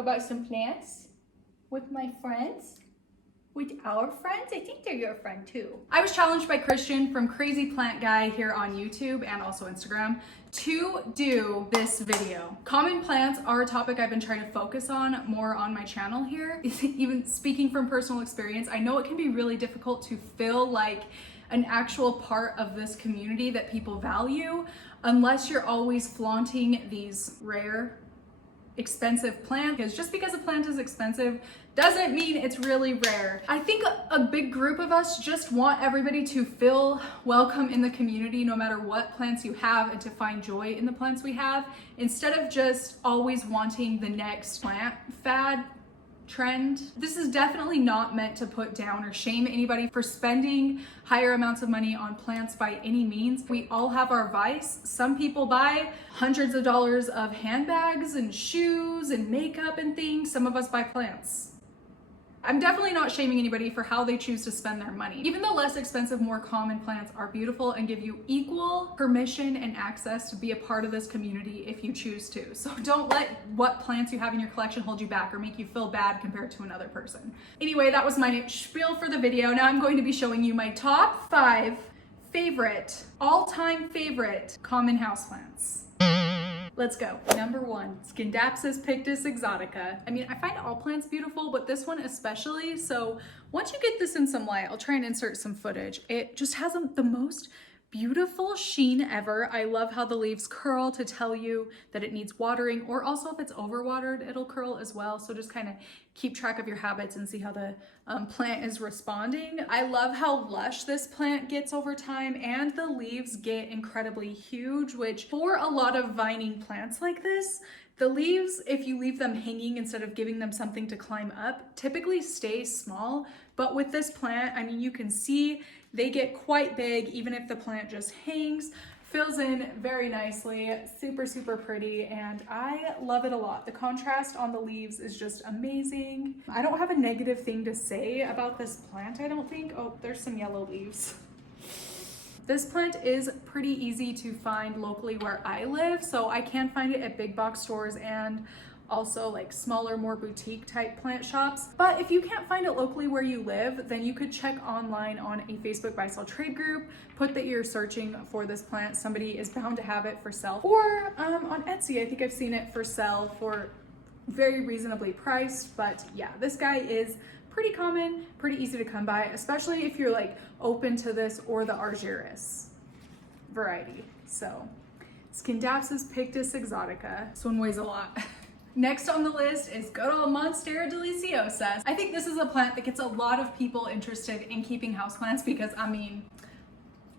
about some plants with my friends. With our friends? I think they're your friend too. I was challenged by Christian from Crazy Plant Guy here on YouTube and also Instagram to do this video. Common plants are a topic I've been trying to focus on more on my channel here. Even speaking from personal experience, I know it can be really difficult to feel like an actual part of this community that people value unless you're always flaunting these rare, expensive plants. Because just because a plant is expensive doesn't mean it's really rare. I think a big group of us just want everybody to feel welcome in the community no matter what plants you have and to find joy in the plants we have instead of just always wanting the next plant fad trend. This is definitely not meant to put down or shame anybody for spending higher amounts of money on plants by any means. We all have our vice. Some people buy hundreds of dollars of handbags and shoes and makeup and things. Some of us buy plants. I'm definitely not shaming anybody for how they choose to spend their money. Even the less expensive, more common plants are beautiful and give you equal permission and access to be a part of this community if you choose to. So don't let what plants you have in your collection hold you back or make you feel bad compared to another person. Anyway, that was my spiel for the video. Now I'm going to be showing you my top 5 favorite, all-time favorite common houseplants. Let's go. Number 1, Scindapsus Pictus Exotica. I mean, I find all plants beautiful, but this one especially. So once you get this in some light, I'll try and insert some footage. It just has the most beautiful sheen ever. I love how the leaves curl to tell you that it needs watering, or also if it's overwatered, it'll curl as well. So just kind of keep track of your habits and see how the plant is responding. I love how lush this plant gets over time, and the leaves get incredibly huge, which for a lot of vining plants like this, the leaves, if you leave them hanging instead of giving them something to climb up, typically stay small. But with this plant, I mean, you can see they get quite big even if the plant just hangs. Fills in very nicely, super, super pretty, and I love it a lot. The contrast on the leaves is just amazing. I don't have a negative thing to say about this plant, I don't think. Oh, there's some yellow leaves. This plant is pretty easy to find locally where I live, so I can find it at big box stores and also like smaller, more boutique type plant shops. But if you can't find it locally where you live, then you could check online on a Facebook buy sell trade group, put that you're searching for this plant. Somebody is bound to have it for sale. Or on Etsy, I think I've seen it for sale for very reasonably priced. But yeah, this guy is pretty common, pretty easy to come by, especially if you're like open to this or the Argyris variety. So Scindapsus Pictus Exotica. This one weighs a lot. Next on the list is good old Monstera deliciosa. I think this is a plant that gets a lot of people interested in keeping houseplants because, I mean,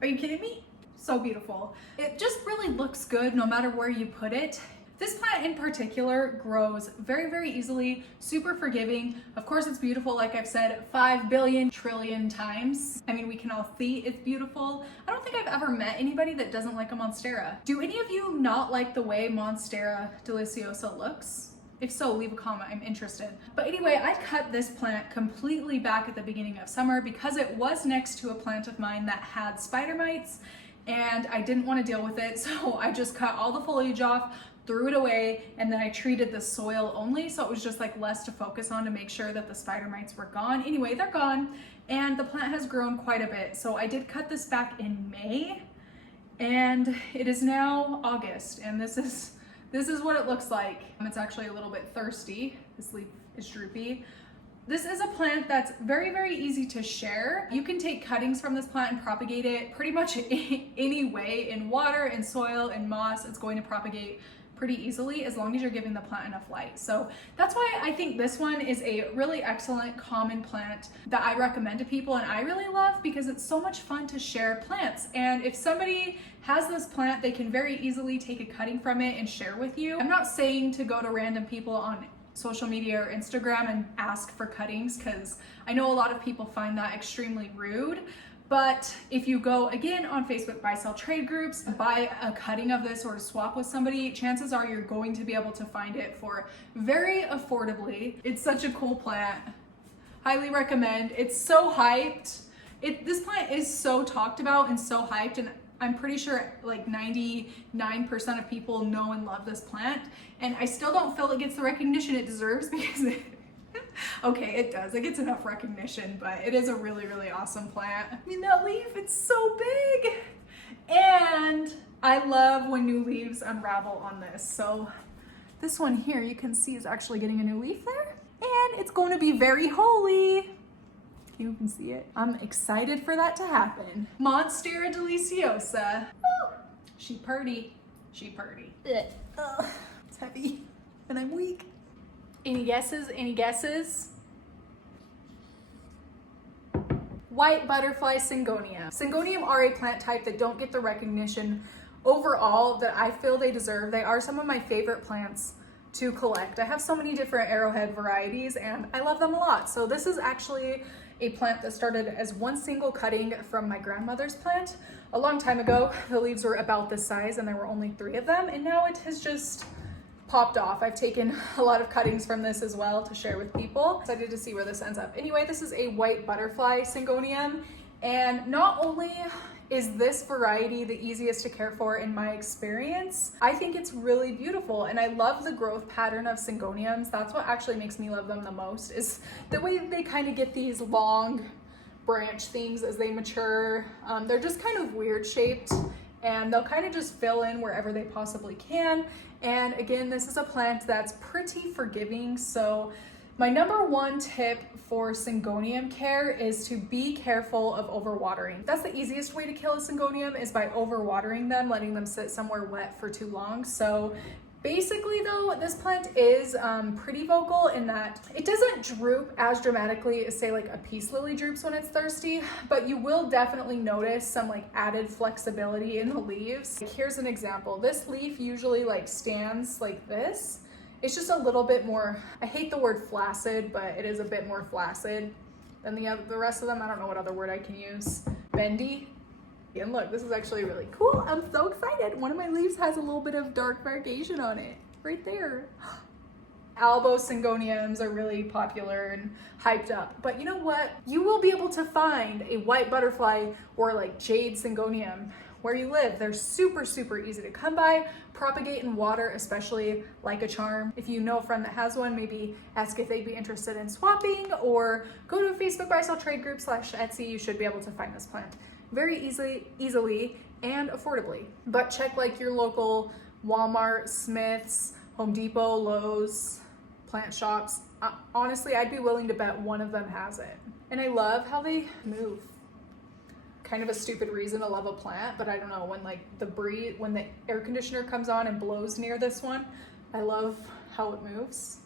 are you kidding me? So beautiful. It just really looks good no matter where you put it. This plant in particular grows very, very easily, super forgiving. Of course, it's beautiful, like I've said 5 billion trillion times. I mean, we can all see it's beautiful. I don't think I've ever met anybody that doesn't like a Monstera. Do any of you not like the way Monstera deliciosa looks? If so, leave a comment, I'm interested. But anyway, I cut this plant completely back at the beginning of summer because it was next to a plant of mine that had spider mites and I didn't want to deal with it. So I just cut all the foliage off, threw it away, and then I treated the soil only, so it was just like less to focus on to make sure that the spider mites were gone. Anyway, they're gone, and the plant has grown quite a bit. So I did cut this back in May, and it is now August, and this is what it looks like. It's actually a little bit thirsty. This leaf is droopy. This is a plant that's very, very easy to share. You can take cuttings from this plant and propagate it pretty much any way, in water, in soil, in moss. It's going to propagate pretty easily as long as you're giving the plant enough light. So that's why I think this one is a really excellent common plant that I recommend to people and I really love because it's so much fun to share plants. And if somebody has this plant, they can very easily take a cutting from it and share with you. I'm not saying to go to random people on social media or Instagram and ask for cuttings because I know a lot of people find that extremely rude. But if you go again on Facebook buy sell trade groups, buy a cutting of this or swap with somebody, chances are you're going to be able to find it for very affordably. It's such a cool plant. Highly recommend. It's so hyped. This plant is so talked about and so hyped, and I'm pretty sure like 99% of people know and love this plant, and I still don't feel it gets the recognition it deserves because okay, it does. It gets enough recognition, but it is a really, really awesome plant. I mean, that leaf, it's so big. And I love when new leaves unravel on this. So this one here, you can see is actually getting a new leaf there. And it's going to be very holy. You can see it. I'm excited for that to happen. Monstera deliciosa. Oh, she purty. She purty. Ugh, it's heavy and I'm weak. Any guesses? Any guesses? White butterfly Syngonium. Syngonium are a plant type that don't get the recognition overall that I feel they deserve. They are some of my favorite plants to collect. I have so many different arrowhead varieties and I love them a lot. So this is actually a plant that started as one single cutting from my grandmother's plant. A long time ago, the leaves were about this size and there were only 3 of them, and now it has just popped off. I've taken a lot of cuttings from this as well to share with people. Excited to see where this ends up. Anyway, this is a white butterfly Syngonium, and not only is this variety the easiest to care for in my experience, I think it's really beautiful, and I love the growth pattern of Syngoniums. That's what actually makes me love them the most, is the way they kind of get these long branch things as they mature. They're just kind of weird shaped, and they'll kind of just fill in wherever they possibly can. And again, this is a plant that's pretty forgiving. So my number one tip for Syngonium care is to be careful of overwatering. That's the easiest way to kill a Syngonium, is by overwatering them, letting them sit somewhere wet for too long. So basically though, this plant is pretty vocal in that it doesn't droop as dramatically as say like a peace lily droops when it's thirsty, but you will definitely notice some like added flexibility in the leaves. Here's an example. This leaf usually like stands like this. It's just a little bit more, I hate the word flaccid, but it is a bit more flaccid than the rest of them. I don't know what other word I can use. Bendy. And look, this is actually really cool. I'm so excited. One of my leaves has a little bit of dark variegation on it, right there. Albo Syngoniums are really popular and hyped up. But you know what? You will be able to find a white butterfly or like jade Syngonium where you live. They're super, super easy to come by, propagate in water, especially like a charm. If you know a friend that has one, maybe ask if they'd be interested in swapping, or go to a Facebook buy sell trade group / Etsy. You should be able to find this plant very easily and affordably. But check like your local Walmart, Smith's, Home Depot, Lowe's, plant shops. Honestly, I'd be willing to bet one of them has it. And I love how they move. Kind of a stupid reason to love a plant, but I don't know, when like when the air conditioner comes on and blows near this one, I love how it moves.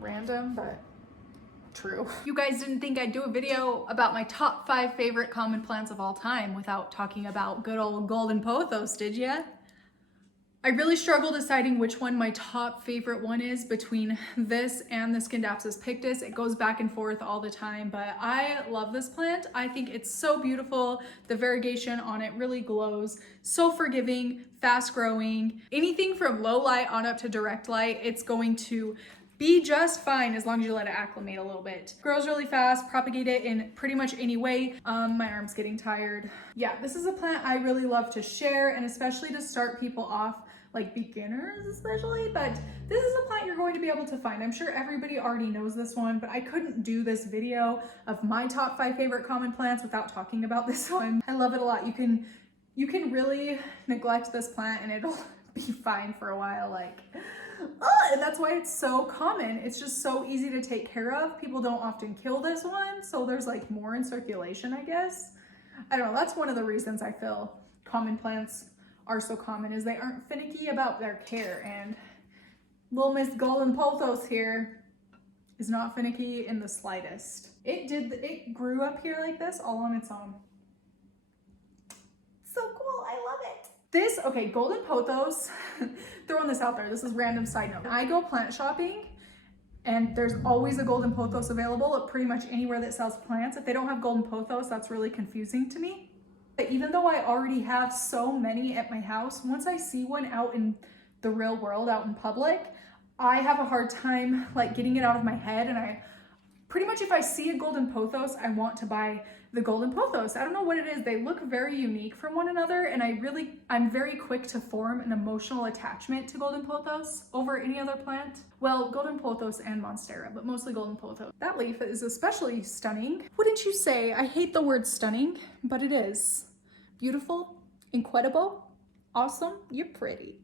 Random, but true. You guys didn't think I'd do a video about my top 5 favorite common plants of all time without talking about good old golden pothos, did ya? I really struggle deciding which one my top favorite one is between this and the Scindapsus pictus. It goes back and forth all the time, but I love this plant. I think it's so beautiful. The variegation on it really glows. So forgiving, fast growing. Anything from low light on up to direct light, it's going to be just fine as long as you let it acclimate a little bit. Grows really fast, propagate it in pretty much any way. My arm's getting tired. Yeah, this is a plant I really love to share, and especially to start people off, like beginners especially, but this is a plant you're going to be able to find. I'm sure everybody already knows this one, but I couldn't do this video of my top 5 favorite common plants without talking about this one. I love it a lot. You can really neglect this plant and it'll be fine for a while, like, and that's why it's so common. It's just so easy to take care of. People don't often kill this one, so there's like more in circulation, I guess. I don't know, that's one of the reasons I feel common plants are so common, is they aren't finicky about their care, and little Miss Golden Pothos here is not finicky in the slightest. It grew up here like this all on its own. So cool, I love it. Okay, Golden Pothos, throwing this out there, this is random side note. I go plant shopping and there's always a Golden Pothos available at pretty much anywhere that sells plants. If they don't have Golden Pothos, that's really confusing to me. Even though I already have so many at my house, once I see one out in the real world, out in public, I have a hard time like getting it out of my head, and Pretty much if I see a golden pothos, I want to buy the golden pothos. I don't know what it is. They look very unique from one another, and I'm very quick to form an emotional attachment to golden pothos over any other plant. Well, golden pothos and Monstera, but mostly golden pothos. That leaf is especially stunning. Wouldn't you say? I hate the word stunning, but it is. Beautiful, incredible, awesome, you're pretty.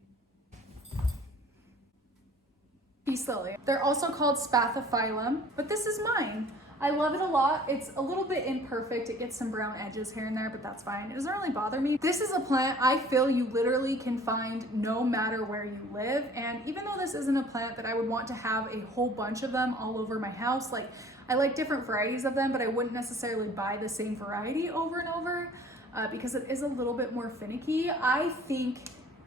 Peace lily. They're also called spathiphyllum, but this is mine. I love it a lot. It's a little bit imperfect. It gets some brown edges here and there, but that's fine. It doesn't really bother me. This is a plant I feel you literally can find no matter where you live. And even though this isn't a plant that I would want to have a whole bunch of them all over my house, like I like different varieties of them, but I wouldn't necessarily buy the same variety over and over because it is a little bit more finicky. I think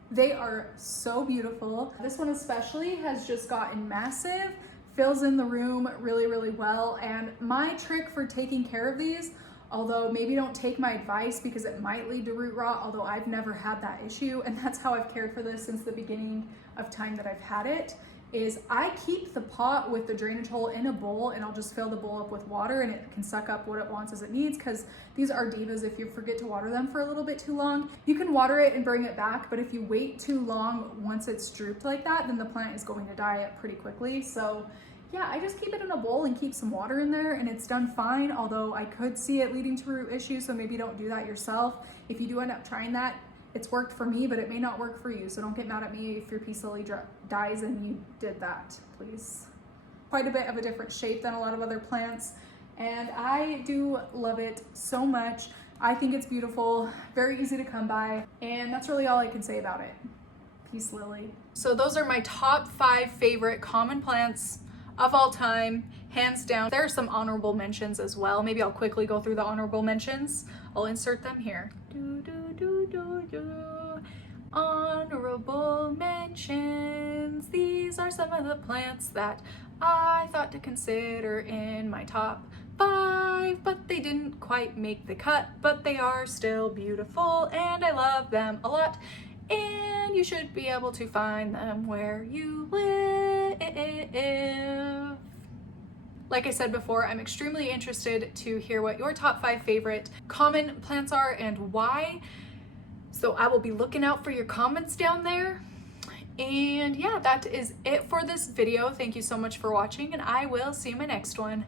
they are so beautiful. This one especially has just gotten massive, fills in the room really, really well. And my trick for taking care of these, although maybe don't take my advice because it might lead to root rot, although I've never had that issue, and that's how I've cared for this since the beginning of time that I've had it, is I keep the pot with the drainage hole in a bowl, and I'll just fill the bowl up with water and it can suck up what it wants as it needs, because these are divas. If you forget to water them for a little bit too long, you can water it and bring it back, but if you wait too long once it's drooped like that, then the plant is going to die pretty quickly. So yeah, I just keep it in a bowl and keep some water in there and it's done fine, although I could see it leading to root issues, so maybe don't do that yourself. If you do end up trying that, it's worked for me, but it may not work for you, so don't get mad at me if your peace lily dies and you did that, please. Quite a bit of a different shape than a lot of other plants, and I do love it so much. I think it's beautiful, very easy to come by, and that's really all I can say about it. Peace lily. So those are my top 5 favorite common plants of all time, hands down. There are some honorable mentions as well. Maybe I'll quickly go through the honorable mentions. I'll insert them here. Honorable mentions. These are some of the plants that I thought to consider in my top 5, but they didn't quite make the cut, but they are still beautiful and I love them a lot. And you should be able to find them where you live. Like I said before, I'm extremely interested to hear what your top 5 favorite common plants are and why. So I will be looking out for your comments down there. And yeah, that is it for this video. Thank you so much for watching, and I will see you in my next one.